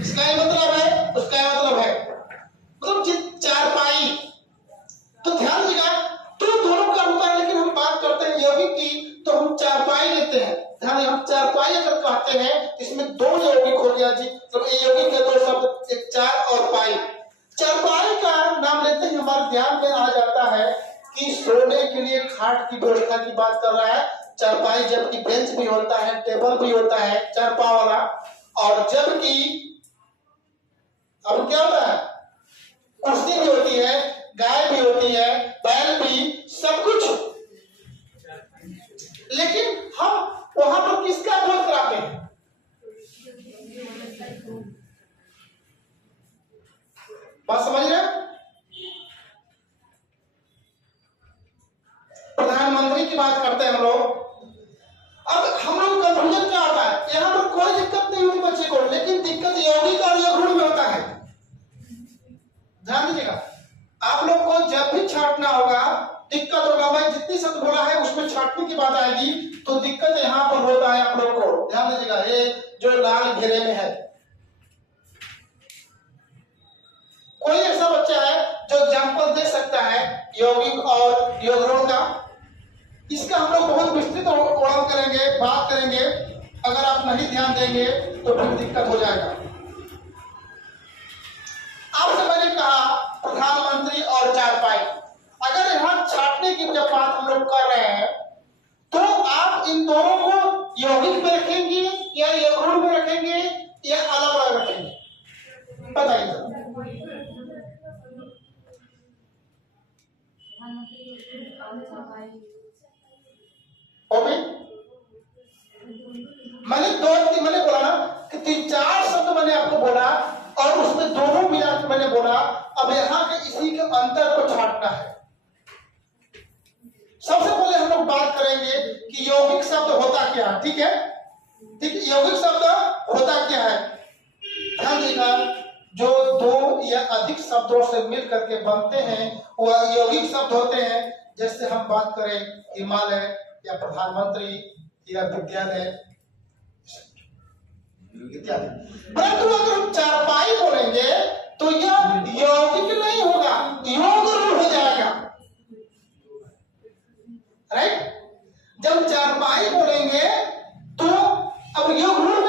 इसका ही मतलब है, उसका ही मतलब है, मतलब चारपाई। तो ध्यान दीजिएगा, तो दोनों का होता है, लेकिन हम बात करते हैं यौगिक की तो हम चारपाई लेते हैं। ध्यान हम चारपाई अगर कहते हैं इसमें दो यौगिक हो गया जी, तो ये यौगिक के दो शब्द, एक चार और पाई। चारपाई का नाम लेते ही हमारे ध्यान में आ जाता है कि सोने के लिए खाट की व्यवस्था की बात कर रहा है। चारपाई जबकि बेंच भी होता है, टेबल भी होता है चारपाई वाला, और जबकि अब क्या होता है, कुर्सी भी होती है, गाय भी होती है, बैल भी, सब कुछ। लेकिन हम वहां पर किसका बोध कराते हैं? बात समझ रहे हैं? प्रधानमंत्री की बात करते हैं हम लोग। अब हम लोग कंफ्यूजन क्या होता है, यहाँ पर कोई दिक्कत नहीं होती बच्चे को, लेकिन दिक्कत यौगिक और यौगुण में होता है। ध्यान दीजिएगा, आप लोग को जब भी छांटना होगा दिक्कत होगा। मैं जितनी शब्द बोला है उसमें छांटने की बात आएगी तो दिक्कत यहाँ पर होता है आप लोग को। ध्यान दीजिएगा, ये जो लाल घेरे में है, कोई ऐसा बच्चा है जो एग्जाम्पल दे सकता है यौगिक और यौगुण का? इसका हम लोग बहुत विस्तृत वर्णन करेंगे, बात करेंगे। अगर आप नहीं ध्यान देंगे तो फिर दिक्कत हो जाएगा। आपसे मैंने कहा प्रधानमंत्री और चारपाई, अगर यहाँ छाटने की जब बात हम लोग कर रहे हैं तो आप इन दोनों को यौगिक में रखेंगे या यौगुण में रखेंगे या अलग अलग रखेंगे? बताइए। मैंने बोला ना कि 3-4 शब्द मैंने आपको बोला और उसमें दोनों मिला के मैंने बोला। अब यहाँ के इसी के अंतर को छांटना है। सबसे पहले हम लोग बात करेंगे कि यौगिक शब्द होता क्या है। ठीक है, ठीक है, यौगिक शब्द होता क्या है? ध्यान देगा, जो दो या अधिक शब्दों से मिल करके बनते हैं वह यौगिक शब्द होते हैं। जैसे हम बात करें हिमालय या प्रधानमंत्री या विद्यालय इत्यादि। परंतु